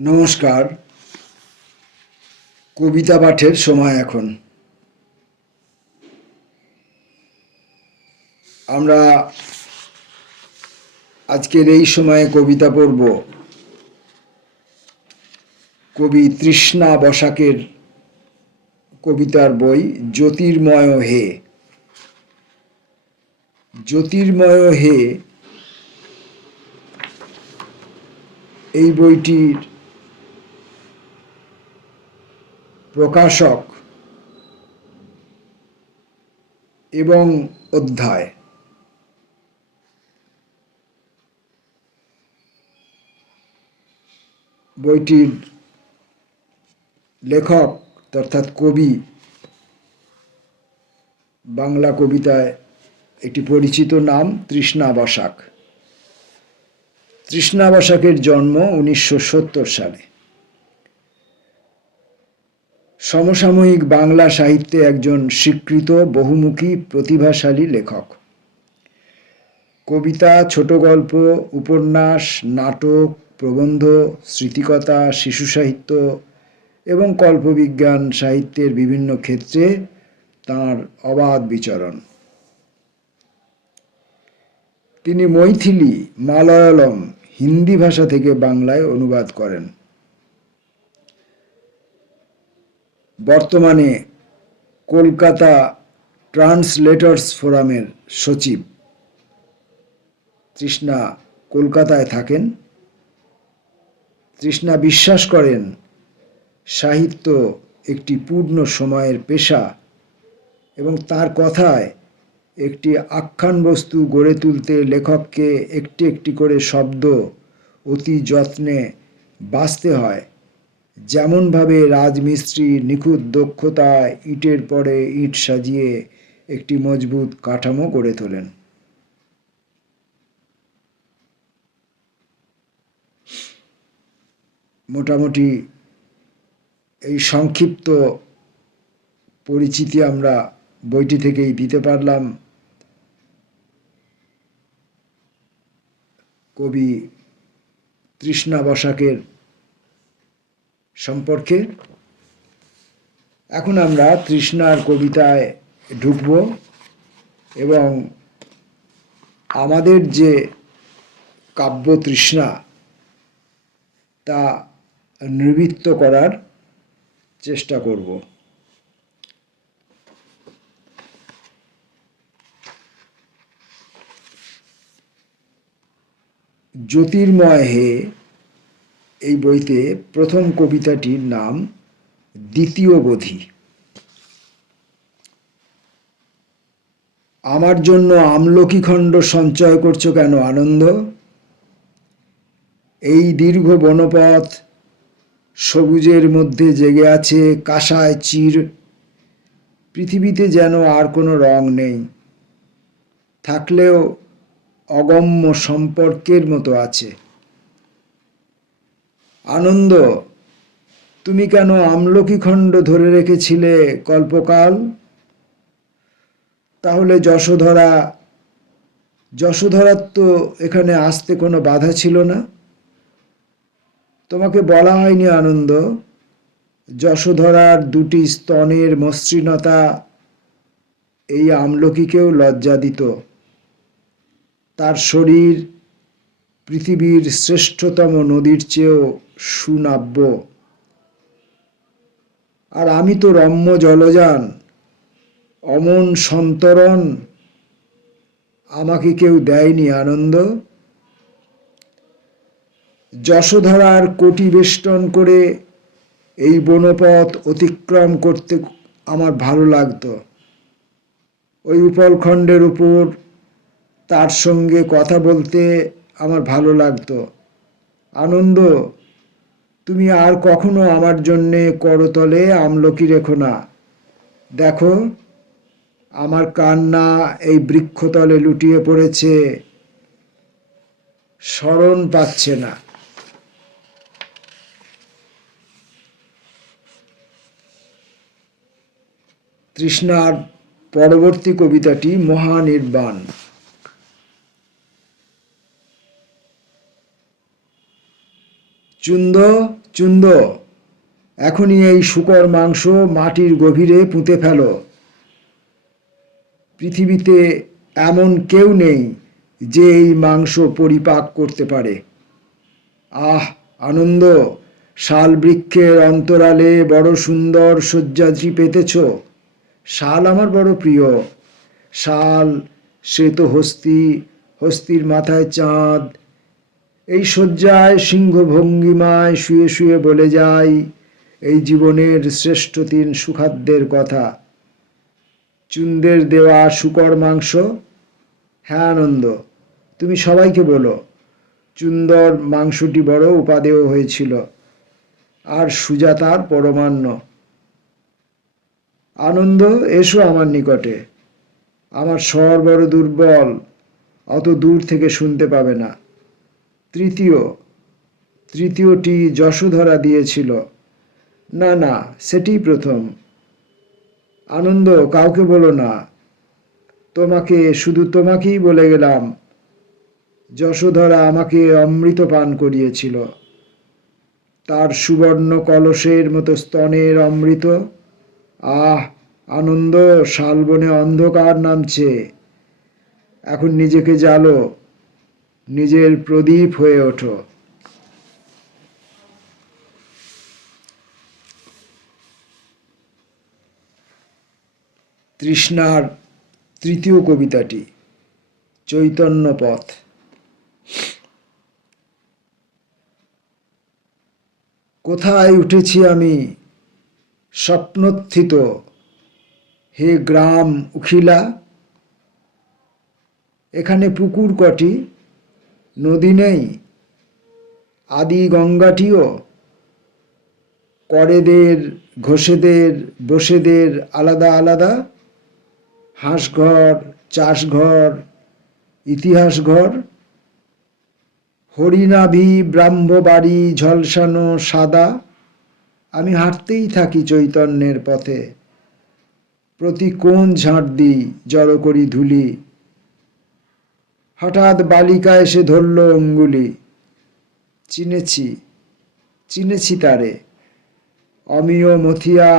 নমস্কার। কবিতা পাঠের সময় এখন। আমরা আজকের এই সময়ে কবিতা পড়ব কবি তৃষ্ণা বসাকের কবিতার বই জ্যোতির্ময় হে। জ্যোতির্ময় হে এই বইটির প্রকাশক এবং অধ্যায় বইটির লেখক অর্থাৎ কবি বাংলা কবিতায় একটি পরিচিত নাম তৃষ্ণা বসাক। তৃষ্ণা বসাকের জন্ম 1970 সালে। সমসাময়িক বাংলা সাহিত্যে একজন স্বীকৃত বহুমুখী প্রতিভাশালী লেখক। কবিতা, ছোট গল্প, উপন্যাস, নাটক, প্রবন্ধ, স্মৃতিকথা, শিশু সাহিত্য এবং কল্পবিজ্ঞান সাহিত্যের বিভিন্ন ক্ষেত্রে তাঁর অবাধ বিচরণ। তিনি মৈথিলি, মালয়ালম, হিন্দি ভাষা থেকে বাংলায় অনুবাদ করেন। বর্তমানে কলকাতা ট্রান্সলেটর্স ফোরামের সচিব। তৃষ্ণা কলকাতায় থাকেন। তৃষ্ণা বিশ্বাস করেন সাহিত্য একটি পূর্ণ সময়ের পেশা এবং তার কথায় একটি আখ্যান বস্তু গড়ে তুলতে লেখককে একটি একটি করে শব্দ অতি যত্নে বাছতে হয়, যেমনভাবে রাজমিস্ত্রি নিখুঁত দক্ষতায় ইটের পরে ইট সাজিয়ে একটি মজবুত কাঠামো গড়ে তোলেন। মোটামুটি এই সংক্ষিপ্ত পরিচিতি আমরা বইটি থেকেই দিতে পারলাম কবি তৃষ্ণা বসাকের সম্পর্কে। এখন আমরা তৃষ্ণার কবিতায় ঢুকব এবং আমাদের যে কাব্য তৃষ্ণা তা নিবৃত্ত করার চেষ্টা করব। জ্যোতির্ময় হে এই বইতে প্রথম কবিতাটির নাম দ্বিতীয় বোধি। আমার জন্য আমলকি খণ্ড সঞ্চয় করছো কেন আনন্দ? এই দীর্ঘ বনপথ, সবুজের মধ্যে জেগে আছে কাঁসায় চির। পৃথিবীতে যেন আর কোনো রং নেই, থাকলেও অগম্য সম্পর্কের মতো আছে। আনন্দ, তুমি কেন আমলকি খণ্ড ধরে রেখেছিলে কল্পকাল? তাহলে যশোধরার তো এখানে আসতে কোনো বাধা ছিল না। তোমাকে বলা হয়নি আনন্দ, যশোধরার দুটি স্তনের মসৃণতা এই আমলকিকেও লজ্জা দিত। তার শরীর পৃথিবীর শ্রেষ্ঠতম নদীর চেয়েও সুনাব্য। আর আমি তো রম্য জলযান, অমন সন্তরণ আমাকে কেউ দেয়নি আনন্দ। যশোধরার কোটি বেষ্টন করে এই বনপথ অতিক্রম করতে আমার ভালো লাগতো। ওই উপলখণ্ডের উপর তার সঙ্গে কথা বলতে আমার ভালো লাগতো। আনন্দ, তুমি আর কখনো আমার জন্যে করতলে আমলকি রেখো না। দেখো, আমার কান্না এই বৃক্ষতলে লুটিয়ে পড়েছে, স্মরণ পাচ্ছে না। তৃষ্ণার পরবর্তী কবিতাটি মহানির্বাণ। চুন্দ চুন্দ, এখনই এই শূকর মাংস মাটির গভীরে পুঁতে ফেলো। পৃথিবীতে এমন কেউ নেই যে এই মাংস পরিপাক করতে পারে। আহ, আনন্দ, শাল বৃক্ষের অন্তরালে বড় সুন্দর শয্যাদ্রি পেতেছ। শাল আমার বড় প্রিয়। শাল, শ্বেত হস্তি, হস্তির মাথায় চাঁদ। এই শয্যায় সিংহ ভঙ্গিমায় শুয়ে শুয়ে বলে যাই এই জীবনের শ্রেষ্ঠ 3 সুখাদ্যের কথা। চুন্দের দেওয়া শূকর মাংস। হ্যাঁ আনন্দ, তুমি সবাইকে বলো চুন্দর মাংসটি বড় উপাদেয় হয়েছিল, আর সুজাতার পরমান্ন। আনন্দ, এসো আমার নিকটে। আমার স্বর বড় দুর্বল, অত দূর থেকে শুনতে পাবে না। তৃতীয়টি যশোধরা দিয়েছিল। না না, সেটিই প্রথম। আনন্দ, কাউকে বলো না, শুধু তোমাকেই বলে গেলাম। যশোধরা আমাকে অমৃত পান করিয়েছিল। তার সুবর্ণ কলসের মতো স্তনের অমৃত। আহ আনন্দ, শালবনে অন্ধকার নামছে। এখন নিজেকে জ্বালো, নিজের প্রদীপ হয়ে ওঠো। তৃষ্ণার তৃতীয় কবিতাটি, চৈতন্য পথ। কোথায় উঠেছি আমি স্বপ্নস্থিত, হে গ্রাম উখিলা। এখানে পুকুর কটি, নদী নেই, আদি গঙ্গাটিও। করেদের, ঘোষেদের, বসেদের আলাদা আলাদা হাঁসঘর, চাষঘর, ইতিহাস ঘর। হরিনাভি, ব্রাহ্মবাড়ি ঝলসানো সাদা। আমি হাঁটতেই থাকি চৈতন্যের পথে, প্রতি কোণ ঝাঁট দিই, জড়ো করি ধুলি। হঠাৎ বালিকা এসে ধরল অঙ্গুলি। চিনেছি তারে, অমিয় মথিয়া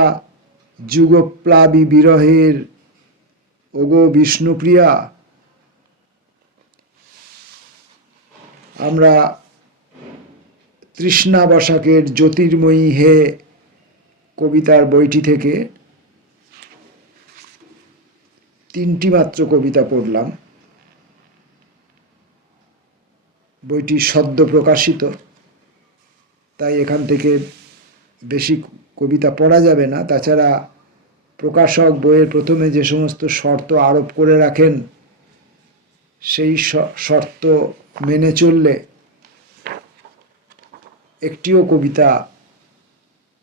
যুগপ্লাবী বিরহের। ওগো বিষ্ণুপ্রিয়া। আমরা তৃষ্ণা বসাকের জ্যোতির্ময়ী হে কবিতার বইটি থেকে 3টি মাত্র কবিতা পড়লাম। বইটি সদ্য প্রকাশিত, তাই এখান থেকে বেশি কবিতা পড়া যাবে না। তাছাড়া প্রকাশক বইয়ের প্রথমে যে সমস্ত শর্ত আরোপ করে রাখেন, সেই শর্ত মেনে চললে একটিও কবিতা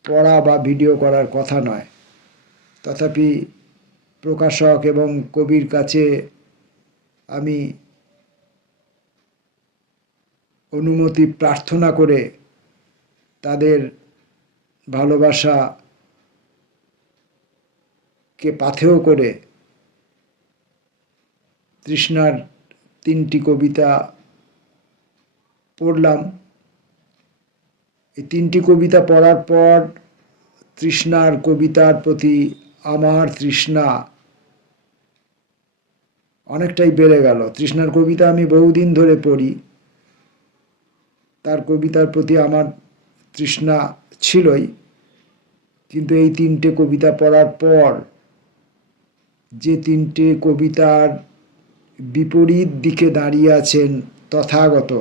পড়া বা ভিডিও করার কথা নয়। তথাপি প্রকাশক এবং কবির কাছে আমি অনুমতি প্রার্থনা করে তাদের ভালোবাসাকে পাথেয় করে তৃষ্ণার 3টি কবিতা পড়লাম। এই 3টি কবিতা পড়ার পর তৃষ্ণার কবিতার প্রতি আমার তৃষ্ণা অনেকটাই বেড়ে গেল। তৃষ্ণার কবিতা আমি বহুদিন ধরে পড়ি, তার কবিতার প্রতি আমার তৃষ্ণা ছিলই, কিন্তু এই 3টে কবিতা পড়ার পর যে 3টে কবিতার বিপরীত দিকে দাঁড়িয়ে আছেন তথাগত,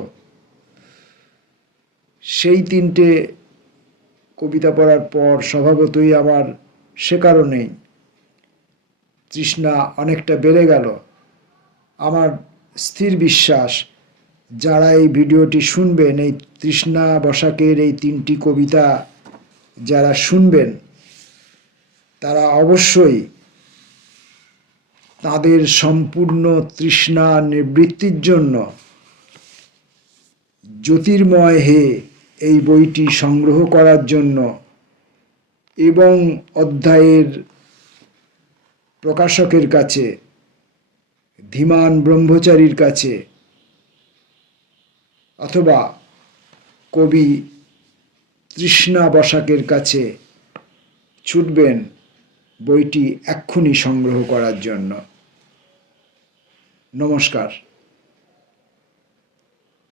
সেই 3টে কবিতা পড়ার পর স্বভাবতই আমার সে কারণেই তৃষ্ণা অনেকটা বেড়ে গেল। আমার স্থির বিশ্বাস, যারা এই ভিডিওটি শুনবেন, এই তৃষ্ণা বসাকের এই 3টি কবিতা যারা শুনবেন, তারা অবশ্যই তাদের সম্পূর্ণ তৃষ্ণা নিবৃত্তির জন্য জ্যোতির্ময় হে এই বইটি সংগ্রহ করার জন্য এবং অধ্যায়ের প্রকাশকের কাছে, ধীমান ব্রহ্মচারীর কাছে, অথবা কবি তৃষ্ণা বসাকের কাছে ছুটবেন বইটি এক্ষুনি সংগ্রহ করার জন্য। নমস্কার।